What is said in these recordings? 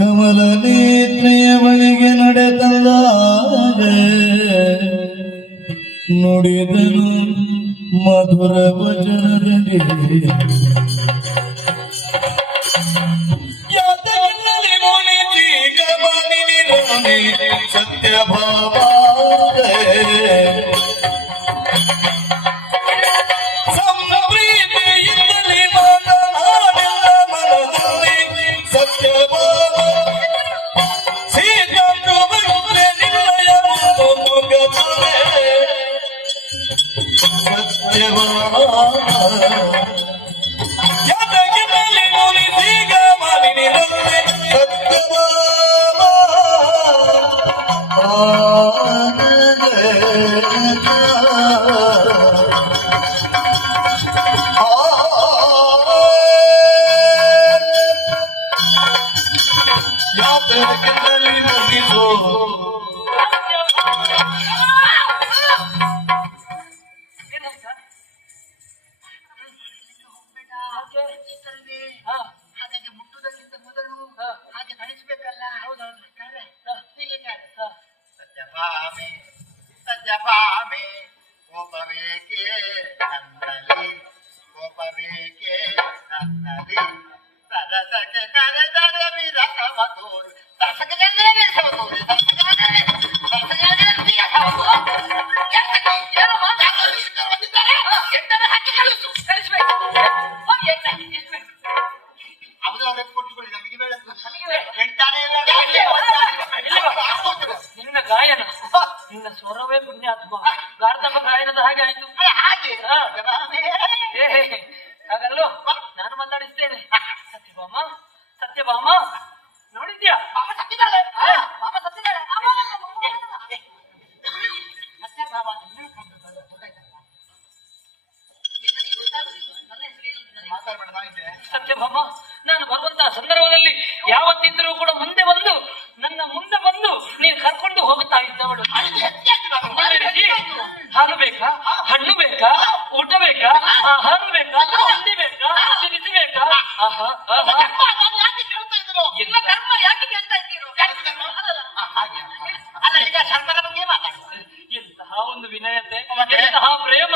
ಕಮಲ ನೇತ್ರೆಯ ಬಳಿಗೆ ನಡೆದಂದಾಗ ನುಡಿದನು ಮಧುರ ವಚನದಲ್ಲಿ ಯಾತಕದಲ್ಲಿ ಮುನಿಸಿ ಕಮಲಿನಿರೋನೆ ಸತ್ಯಭಾಮ ಸಂಪ್ರೀತಿಯಿಂದಲೇ ಮಾತನಾಡಿದ ಮನದಲ್ಲಿ ಸತ್ಯಭಾಮ ಸೀತಂದು ಬಂದೆ ನಿನ್ನಯ ಮುಖದಲ್ಲಿ ಸತ್ಯಭಾಮ ಯಾತಕದಲ್ಲಿ ಮುನಿಸಿ ಕಮಲಿನಿರೋನೆ ಸತ್ಯಭಾಮ ಯಾತಕದಲ್ಲಿ ಮುಗಿಸೋ ಹಾಗಾಗಿ ಮುಟ್ಟುವುದಕ್ಕಿಂತ ಮೊದಲು ಹಾಗೆ ನಡೆಸಬೇಕಲ್ಲ. ಹೀಗೆ ಸತ್ಯಭಾಮೆ ಸತ್ಯಭಾಮೆ ಕೋಪವೇಕೆ ನನ್ನಲ್ಲಿ ಕೋಪವೇಕೆ ನನ್ನಲ್ಲಿ ಸರಸಕ್ಕೆ ಕರೆದರೆ ವಿರಸವ ತೋರು ಸರಸಕ್ಕೆ ವಿರಸವ ತೋರು ನಿನ್ನ ಗಾಯನ ನಿನ್ನ ಸ್ವರವೇ ಪುಣ್ಯಾತ್ಮ ಗಾರ್ಧಪ ಗಾಯನದ ಹಾಗೆ ಆಯ್ತು. ಹಾಗಲ್ಲೋ ನಾನು ಮಾತಾಡಿಸ್ತೇನೆ. ಸತ್ಯಭಾಮ ಸತ್ಯಭಾಮ ನೋಡಿದ್ಯಾ? ಸತ್ಯಭಾಮ ನಾನು ಬರುವಂತಹ ಸಂದರ್ಭದಲ್ಲಿ ಯಾವತ್ತಿದ್ರೂ ಕೂಡ ಮುಂದೆ ಬಂದು ನನ್ನ ಮುಂದೆ ಬಂದು ನೀನು ಕರ್ಕೊಂಡು ಹೋಗುತ್ತಾ ಇದ್ದವಳು. ಹಾಲು ಬೇಕಾ, ಹಣ್ಣು ಬೇಕಾ, ಊಟ ಬೇಕಾ, ಆಹಾರ ಬೇಕಾ, ತಿಂಡಿ ಬೇಕಾ, ತಿನಿಸಿ ಬೇಕಾ? ಎಲ್ಲ ಕರ್ಮ ಯಾಕೆ ಕೇಳ್ತಾ ಇದ್ದೀರೋ? ಎಂತಹ ಒಂದು ವಿನಯತೆ, ಎಂತಹ ಪ್ರೇಮ,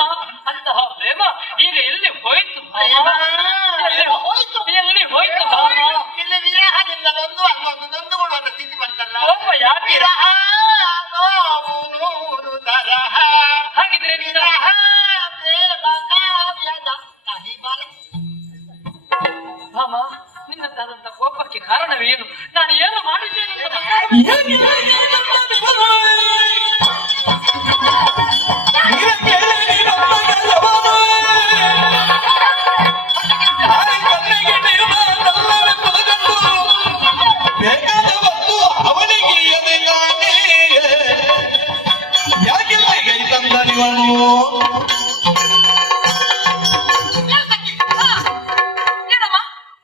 ಅಂತಹ ಪ್ರೇಮ ಈಗ ಎಲ್ಲಿ ಹೋಯ್ತು? ಎಲ್ಲಿ ಹೋಯ್ತು? ಇಲ್ಲಿ ವಿರಹದಿಂದ ನೊಂದು ಅಲ್ಲೊಂದು ನೊಂದುಕೊಳ್ಳುವಂತ ಸ್ಥಿತಿ ಬಂತಲ್ಲ. ಯಾಕೆ ನೋವು ನೂರು ತರಹ ಹಾಗಿದ್ರೆ ವಿರಹ ಪ್ರೇಮ ಕಾವ್ಯದ ಕಹಿಬಲ. ಭಾಮ ನಿನ್ನದಾದಂತ ಕೋಪಕ್ಕೆ ಕಾರಣವೇನು? ನಾನು ಏನು ಮಾಡಿದ್ದೇನೆ?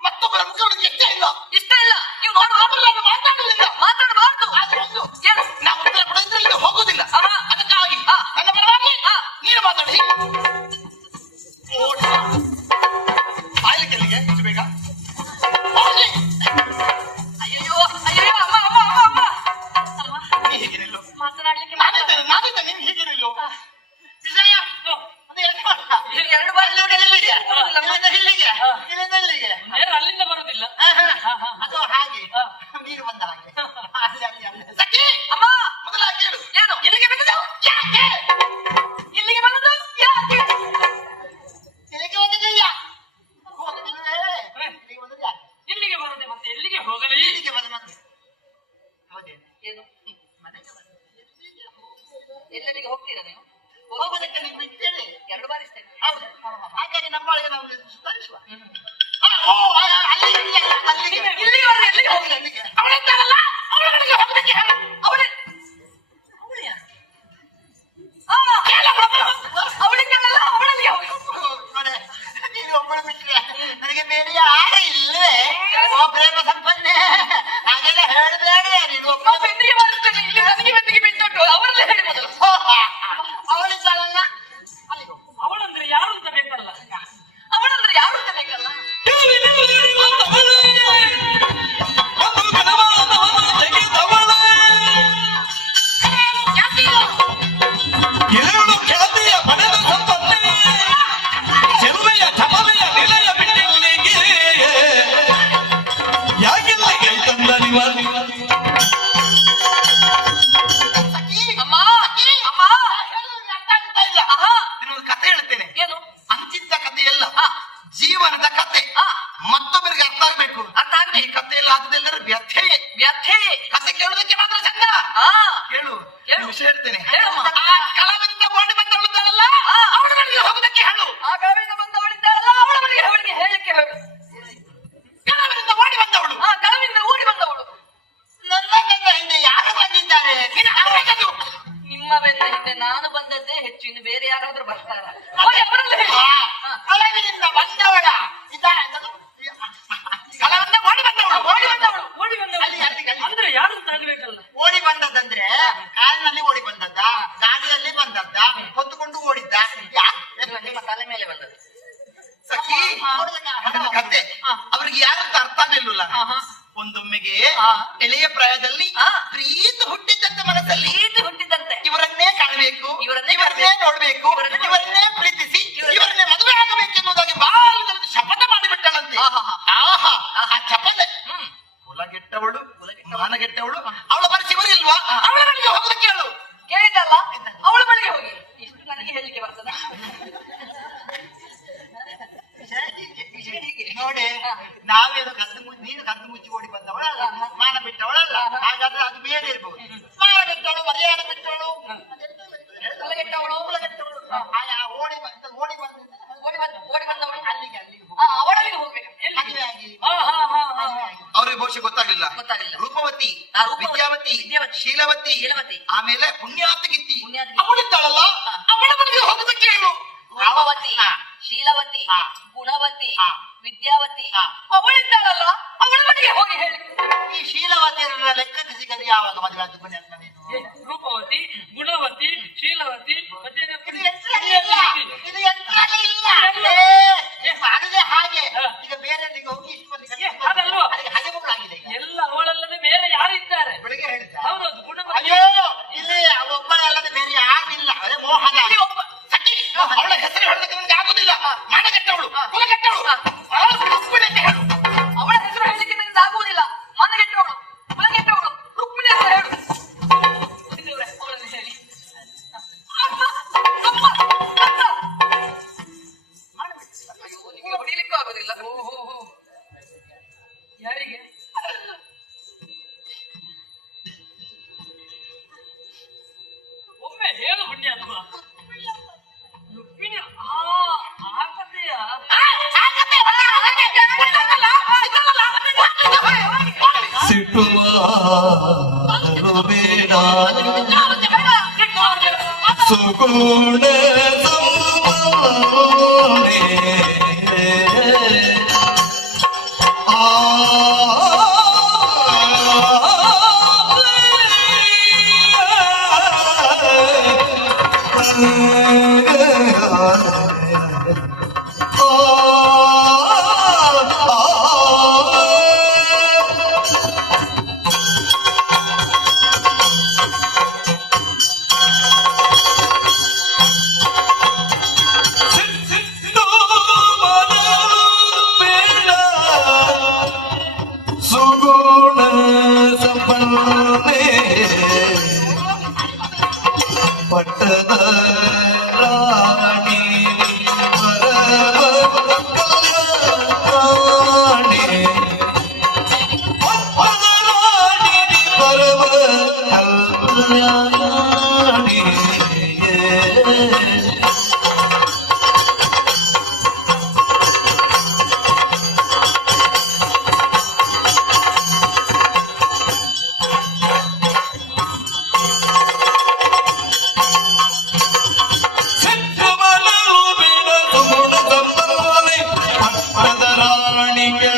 ಮತ್ತೊಬ್ಬರ ಮುಖಗಳಿಗೆ ಇಷ್ಟ ಇಲ್ಲ. ಇಷ್ಟ ಇಲ್ಲ. ನೀವು ಮಾತಾಡಬಾರ್ದು. ನಾವು ಉತ್ತರ ಕೊಡೋದ್ರಲ್ಲಿ ಹೋಗುದಿಲ್ಲ. ಅದಕ್ಕಾಗಿ ನನ್ನ ಪರವಾಗಿ ನೀನು ಮಾತಾಡಿ. ಆಯ್ಲಿಕ್ಕೆ ಹೆಚ್ಚು ಬೇಗ. ಅಯ್ಯೋ ಅಯ್ಯೋ ಅಮ್ಮ ಅಮ್ಮ ಅಮ್ಮ ಅಮ್ಮ ನೀ ಹೀಗೆ ನಿಲ್ಲು. ಮಾತನಾಡ್ಲಿಕ್ಕೆ ನಾನಿದ್ದೆ ನೀನು ಹೀಗೆ ನಿಲ್ಲು. ವಿಷಯ ಎರಡು ಬಾರಿ ಇಲ್ಲಿಗೆ ಅಲ್ಲಿಂದ ಬರುದಿಲ್ಲ. ಅದು ಹಾಗೆ ನೀರು ಬಂದ ಹಾಗೆ. ಸಖಿ ಅಮ್ಮ ಮೊದಲಾಗಿ ಹೇಳು. ಏನು ಎಲ್ಲಿಗೆ ಬಂದದ್ದು? ಯಾಕೆ ಇಲ್ಲಿಗೆ ಬಂದದ್ದು? ಯಾಕೆ ಇಲ್ಲಿಗೆ ಬಂದಿದ್ದೀಯ? ಇಲ್ಲಿಗೆ ಬಂದದ್ದು ಯಾಕೆ? ಇಲ್ಲಿಗೆ ಬರದೆ ಮತ್ತೆ ಎಲ್ಲಿಗೆ ಹೋಗಲಿ? ಇಲ್ಲಿಗೆ ಬಂದ ಮತ್ತೆ ಹೌದೇನು? ಏನು ಮನೆಗೆ ಬಂದ ಎಲ್ಲರಿಗೆ ಹೋಗ್ತೀರಾ ನೀವು? ಹೋಗೋದಕ್ಕೆ ನೀವು ಬಿಟ್ಟೇನೆ ಎರಡು ಬಾರಿ ಇಷ್ಟೇ. ಹೌದು. ಹಾಗಾಗಿ ನಮ್ಮೊಳಗೆ ನಾವು ಸುಧಾರಿಸುವ. ಎಲ್ಲಿಗೆ ಹೋಗಿ ಅಲ್ಲಿಗೆ ಅವಳಿದ್ದಾರಲ್ಲ ಅವಳಿಗೆ ಹೋಗಲಿಕ್ಕೆ ಅವಳಿದ್ದಾರಲ್ಲ ಅವಳಿಗೆ ಹೋಗಿ. ನೀನು ಒಬ್ಬಳು ಬಿಟ್ಟರೆ ನನಗೆ ಬೇರೆ ಯಾರ ಇಲ್ಲವೇ? ಪ್ರೇಮ ಸಂಪನ್ನೆ ಹಾಗೆಲ್ಲ ಹೇಳಬೇಡ. ನೀನು ಒಬ್ಬ ಬೆನ್ನಿಗೆ ಬರುತ್ತೇನೆ ಇಲ್ಲಿ ನನಗೆ ಬೆನ್ನಿಗೆ ಬಿಟ್ಟುಂಟು ಅವರಲ್ಲೇ ಹೇಳ್ಬೋದು. ಅವಳಿದ್ದಾಳಲ್ಲ ಅವಳಂದ್ರೆ ಯಾರು ಅಂತ ಬೇಕಲ್ಲ. ಅವಳಂದ್ರೆ ಯಾರು ಅಂತ ಬೇಕಲ್ಲ. ಆದದೆಲ್ಲರೂ ವ್ಯಥೆಯೇ. ವ್ಯಥೆ. ಕಥೆ ಕೇಳೋದಕ್ಕೆ ಮಾತ್ರ ಚಂದ. ಆ ಕೇಳು, ಹೇಳು. ವಿಷಯ ಹೇಳ್ತೇನೆ. ಹೇಳಮ್ಮ. ಆ ಕಳವಿಂದ ಓಡಿ ಬಂದವಳಿದ್ದಾಳಲ್ಲ, ಅವಳ ಬಳಿಗೆ ಹೋಗೋದಕ್ಕೆ ಹೇಳು. ಆ ಕಳವಿಂದ ಬಂದವಳಿದ್ದಾಳಲ್ಲ ಅವಳ ಬಳಿಗೆ ಅವಳಿಗೆ ಹೇಳಕ್ಕೆ ಹೇಳು. ಕಳವಿಂದ ಓಡಿ ಬಂದವಳು. ಆ ಕಳವಿಂದ ಓಡಿ ಬಂದವಳು. ನನ್ನ ಹಿಂದೆ ಯಾರು ಬಂದಿದ್ದಾರೆ? ನಿಮ್ಮ ಬೆನ್ನ ಹಿಂದೆ ನಾನು ಬಂದದ್ದೇ ಹೆಚ್ಚು, ಇನ್ನು ಬೇರೆ ಯಾರಾದ್ರೂ ಬರ್ತಾರ? ಅವರಲ್ಲಿ ಹೇಳಿ. ಕಳವಿನಿಂದ ಬಂದವಳ ಕಳವಿಂದ ಓಡಿ ಬಂದವಳು. ಓಡಿ ಬಂದವಳು. ಓಡಿ ಬಂದವಳು ಅಲ್ಲಿ, ಅಲ್ಲಿ, ಅಲ್ಲಿ. ಅಂದ್ರೆ ಯಾರು ಅಂತ ಆಗ್ಬೇಕಲ್ಲ. ಓಡಿ ಬಂದದ್ದಂದ್ರೆ ಕಾರಿನಲ್ಲಿ ಓಡಿ ಬಂದದ್ದ, ಗಾಡಿಯಲ್ಲಿ ಬಂದದ್ದ, ಹೊತ್ತುಕೊಂಡು ಓಡಿದ್ದ? ನಿಮ್ಮ ತಲೆ ಮೇಲೆ ಬಂದದ್ದು. ಸಖಿ, ಅದನ್ನ ಕತೆ ಅವ್ರಿಗೆ ಯಾರಂತ ಅರ್ಥ ಆಗಲಿಲ್ಲ. ಒಂದೊಮ್ಮೆಗೆ ಎಳೆಯ ಪ್ರಾಯದಲ್ಲಿ ಪ್ರೀತಿ ಹುಟ್ಟಿದ್ದಂತೆ ಮನಸ್ಸಲ್ಲಿ ಪ್ರೀತಿ ಹುಟ್ಟಿದಂತೆ ಇವರನ್ನೇ ಕಾಣಬೇಕು, ಇವರನ್ನೇ ನೋಡ್ಬೇಕು, ಇವರನ್ನೇ ಪ್ರೀತಿಸಿ ಇವರನ್ನೇ ಮದುವೆ ಆಗಬೇಕೆನ್ನುವುದಾಗಿ ಬಾಲ್ಯದಲ್ಲಿ ಶಪಥ ಮಾಡಿಬಿಟ್ಟಳಂತೆ. ಆಹಾ, ಆ ಶಪಥ ಕುಲಗೆಟ್ಟವಳು, ಮಾನಗೆಟ್ಟವಳು. ಅವಳ ಮನಸ್ಸು ಇವರಿಲ್ವಾ? ಅವಳ ಬಳಿಗೆ ಹೋಗೋದಕ್ಕೆ ಹೇಳು. ಕೇಳಿದ್ದಲ್ಲ, ಅವಳ ಬಳಿಗೆ ಹೋಗಿ. ಇಷ್ಟು ನನಗೆ ಹೇಳಲಿಕ್ಕೆ ಬರ್ತದ? ನೋಡಿ, ನಾವೇನು ನೀನು ಕದ್ದು ಮುಚ್ಚಿ ಓಡಿ ಬಂದವಳಲ್ಲ, ಮಾನ ಬಿಟ್ಟವಳಲ್ಲ. ಹಾಗಾದ್ರೆ ಅದು ಬೇರೆ ಇರ್ಬೋದು. ಮಾನ ಬಿಟ್ಟವಳು, ಮರ್ಯಾದೆ ಬಿಟ್ಟವಳು, ಕುಲಗೆಟ್ಟವಳು, ಓಡಿ ಬಂದವಳು ಅಲ್ಲಿಗೆ ಅವಳಿಗೆ ಹೋಗ್ಬೇಕು. ಮದುವೆ ಆಗಿ ಅವ್ರಿಗೆ ಬಹುಶಃ ಗೊತ್ತಾಗ್ಲಿಲ್ಲ. ಗೊತ್ತಾಗಿಲ್ಲ. ರೂಪವತಿ, ರೂಪವತಿ, ವಿದ್ಯಾವತಿ, ಶೀಲವತಿ, ಶೀಲವತಿ, ಆಮೇಲೆ ಪುಣ್ಯಾತಗಿತ್ತಿ ಪುಣ್ಯಾತಗಿತ್ತಿ. ಅವಳಿದ್ದಾಳಲ್ಲ, ಅವಳ ಬಳಿಗೆ ಹೋಗೋದಕ್ಕೆ ಹೇಳು. ರೂಪವತಿ, ಶೀಲವತಿ, ಗುಣವತಿ, ವಿದ್ಯಾವತಿ, ಅವಳಿದ್ದಾಳಲ್ಲ ಅವಳ ಬಳಿಗೆ ಹೋಗಿ ಹೇಳಿ. ಈ ಶೀಲವತಿಯರ ಲೆಕ್ಕಕ್ಕೆ ಸಿಗದೆ ಯಾವಾಗ ಮದುವೆ ಆದ ಪುಣ್ಯಾತ್ಮ ನೀನು? ರೂಪವತಿ, ಗುಣವತಿ, ಶೀಲವತಿ, ಮತ್ತೆ ಇದು ಎಷ್ಟರಲ್ಲಿ ಇಲ್ಲ, ಇದು ಎಷ್ಟರಲ್ಲಿ ಇಲ್ಲ. ಮಾಡಿದೆ ಹಾಗೆ. ಈಗ ಬೇರೆ ಹೋಗಿ ಇಷ್ಟು ಮಂದಿ ಹಾಗಲ್ವಾ? ಅದಕ್ಕೆ ಹಗೆಮಗಳಾಗಿದೆ. ಎಲ್ಲ ಅವಳಲ್ಲದೆ ಬೇರೆ ಯಾರಿದ್ದಾರೆ? ಬೆಳಿಗ್ಗೆ ಹೇಳಿದ್ದ. ಹೌದೌದು, ಗುಣವತಿ. ಅಯ್ಯೋ, ಇಲ್ಲಿ ಒಬ್ಬಳಲ್ಲದೆ ಬೇರೆ ಯಾರಿಲ್ಲ. ಅದೇ ಮೋಹನ. ಸಖಿ, ಅವಳ ಹೆಸರು ಹೇಳೋದಕ್ಕೆ ನನಗೆ ಆಗುದಿಲ್ಲ. ಮನಗೆಟ್ಟವಳು, ಕುಲಗೆಟ್ಟವಳು, ರುಕ್ಮಿಣಿ ಅಂತ ಹೇಳು. ಅವಳ ಹೆಸರು ಹೇಳಲಿಕ್ಕೆ ನನಗೆ ಆಗುವುದಿಲ್ಲ. ಮನಗೆಟ್ಟವಳು, ಕುಲಗೆಟ್ಟವಳು, ರುಕ್ಮಿಣಿ ಅಂತ ಹೇಳು. ಅವಳನ್ನು ಹೇಳಿ. ಅಯ್ಯೋ, ನಿಮಗೆ ಹೊಡಿಲಿಕ್ಕೂ ಆಗುದಿಲ್ಲ. ಯಾರಿಗೆ? ಒಮ್ಮೆ ಹೇಳು ಪುಣ್ಯಾತ್ಮ. ರುಕ್ಮಿಣಿ. ಆ ಕಥೆಯ ಸಿಟ್ಟುವಾದರೂ ಬೇಡ ಸುಗುಣ ಸಂಭಾವನೆ. ಸುಗುಣ ಸಂಪನ್ನೆ ಪಟ್ಟದ ರಾಣಿ ಪರವ ಕಲ್ಯಾಣಿ.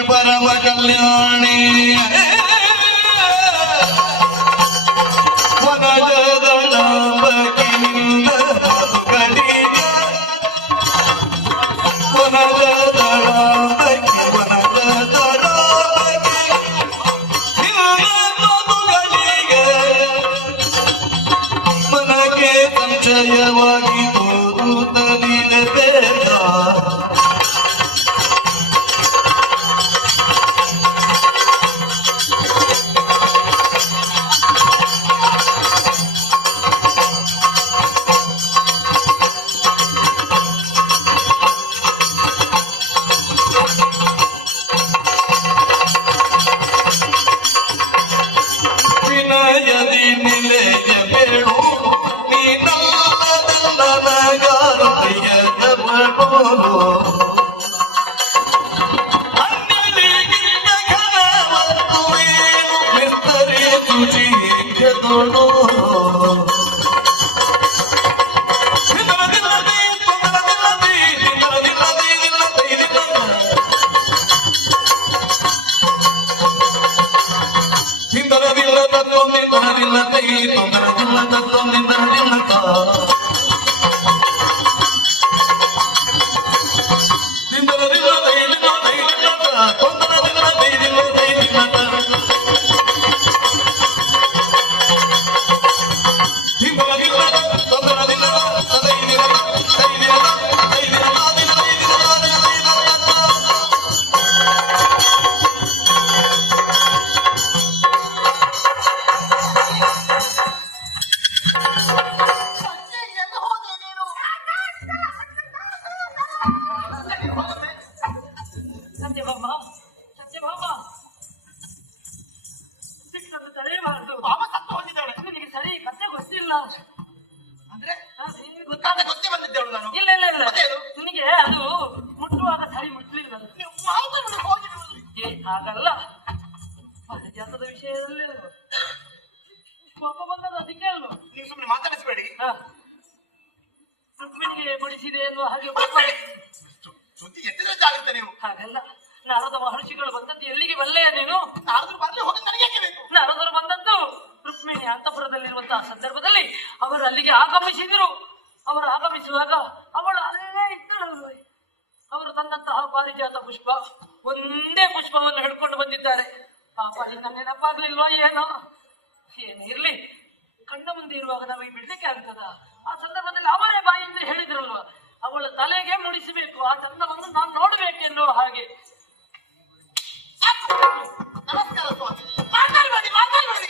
ಪರಮ ಕಲ್ಯಾಣಿ ವನಜದಳ ಬಗಿನಿಂದ ಕಲಿಯ ವನಜದಳ ಬಗಿ ವನಜದಳ ಬಗಿ ಮಧುಗಳಿಗೆ ಮನಗೆ ಸಂಶಯವಾಗಿ ತೋರುತ್ತಲಿದೆ ಬೇಡ. ತೊಂದರದಿಲ್ಲ ತತ್ತೊಂದಿ ತೊಂದರಿಲ್ಲ ತೈ ತೊಂದರದಿಲ್ಲ ತತ್ತೊಂದಿಂದ ದಿನಕ ನಿಂದರದಿಲ್ಲ ದೈಲಿಲ್ಲ ದೈಲಿಲ್ಲಕ ತೊಂದರದಿಲ್ಲ ದೈಲಿಲ್ಲ ದೈಲಿಲ್ಲಕ ಹಿಂಬಲಗಿಲ್ಲ ತೊಂದರದಿಲ್ಲ ದೈಲಿಲ್ಲ ದೈಲಿಲ್ಲ ದೈಲಿಲ್ಲ ಸಂಜೆ ಎಲ್ಲಿ ಹೋದೆ ನೀನು? ಸತ್ಯಭಾಮ ಸತ್ಯಭಾಮ ಸಿಕ್ಕದ್ದು ತಡೆಯಬಾರದು. ಬಾಬ ಸತ್ತು ಹೋಗಿದ್ದಾಳೆ. ನಿನಗೆ ಸರಿ ಕಥೆ ಗೊತ್ತಿಲ್ಲ. ಅಂದ್ರೆ ನಿನಗೆ ಕತೆ ಗೊತ್ತಾಗ ಗೊತ್ತೇ ಬಂದಿದ್ದೇಳು ನಾನು. ಇಲ್ಲ ಇಲ್ಲ ಇಲ್ಲ ಮತ್ತೇನು? ನಿನಗೆ ಅದು ಮುಟ್ಟುವಾಗ ಸರಿ ಮುಟ್ಲಿಲ್ಲ. ನೀವು ಮಾತಾಡಲು ಹೋಗಿರುವುದು. ಹಾಗಲ್ಲ ಪಾರಿಜಾತದ ವಿಷಯದಲ್ಲಿ ಕೋಪ ಬಂದದ ಅದಕ್ಕೆ ಅಲ್ವ. ನೀವು ಸುಮ್ಮನೆ ಮಾತಾಡಿಸಬೇಡಿ. ರುಕ್ಮಿಣಿಗೆ ಮುಡಿಸಿದೆ ಎನ್ನುವ ಹಾಗೆ ಕೋಪ. ಸುದ್ದಿ ಎತ್ತಿದಂತಾಗುತ್ತೆ ನೀವು. ಹಾಗಲ್ಲ ನಾರದ ಮಹರ್ಷಿಗಳು ಬಂದದ್ದು ಎಲ್ಲಿಗೆ ಬಲ್ಲೆಯ ನೀನು? ನಾರದ್ರು ಬರ್ಲಿ ಹೋಗಿ ನನಗೆ ಯಾಕೆ ಬೇಕು? ನಾರದರು ಬಂದದ್ದು ರುಕ್ಮಿಣಿ ಅಂತಃಪುರದಲ್ಲಿರುವಂತಹ ಸಂದರ್ಭದಲ್ಲಿ ಅವರು ಅಲ್ಲಿಗೆ ಆಗಮಿಸಿದ್ರು. ಅವರು ಆಗಮಿಸುವಾಗ ಅವಳು ಅಲ್ಲೇ ಇದ್ದಳು. ಅವರು ತಂದಂತಹ ಪಾರಿಜಾತ ಪುಷ್ಪ ಒಂದೇ ಪುಷ್ಪವನ್ನು ಹಿಡ್ಕೊಂಡು ಬಂದಿದ್ದಾರೆ. ಪಾಪ ನಿನ್ನ ನೆನಪಾಗ್ಲಿಲ್ವಾ ಏನೋ? ಏನಿರ್ಲಿ, ಕಣ್ಣ ಮುಂದೆ ಇರುವಾಗ ನಮಗೆ ಬಿಡ್ಲಿಕ್ಕೆ ಆಗ್ತದ? ಆ ಸಂದರ್ಭದಲ್ಲಿ ಅವರೇ ಬಾಯಿಂದ ಹೇಳಿದ್ರಲ್ವ, ಅವಳ ತಲೆಗೆ ಮುಡಿಸಬೇಕು, ಆ ಚಂದವನ್ನು ನಾನು ನೋಡ್ಬೇಕೆನ್ನುವ ಹಾಗೆ. ನಮಸ್ಕಾರ ಸ್ವಾಮಿ. ಮಾತಾಡ್ಬೇಡಿ ಮಾತಾಡ್ಬೇಡಿ.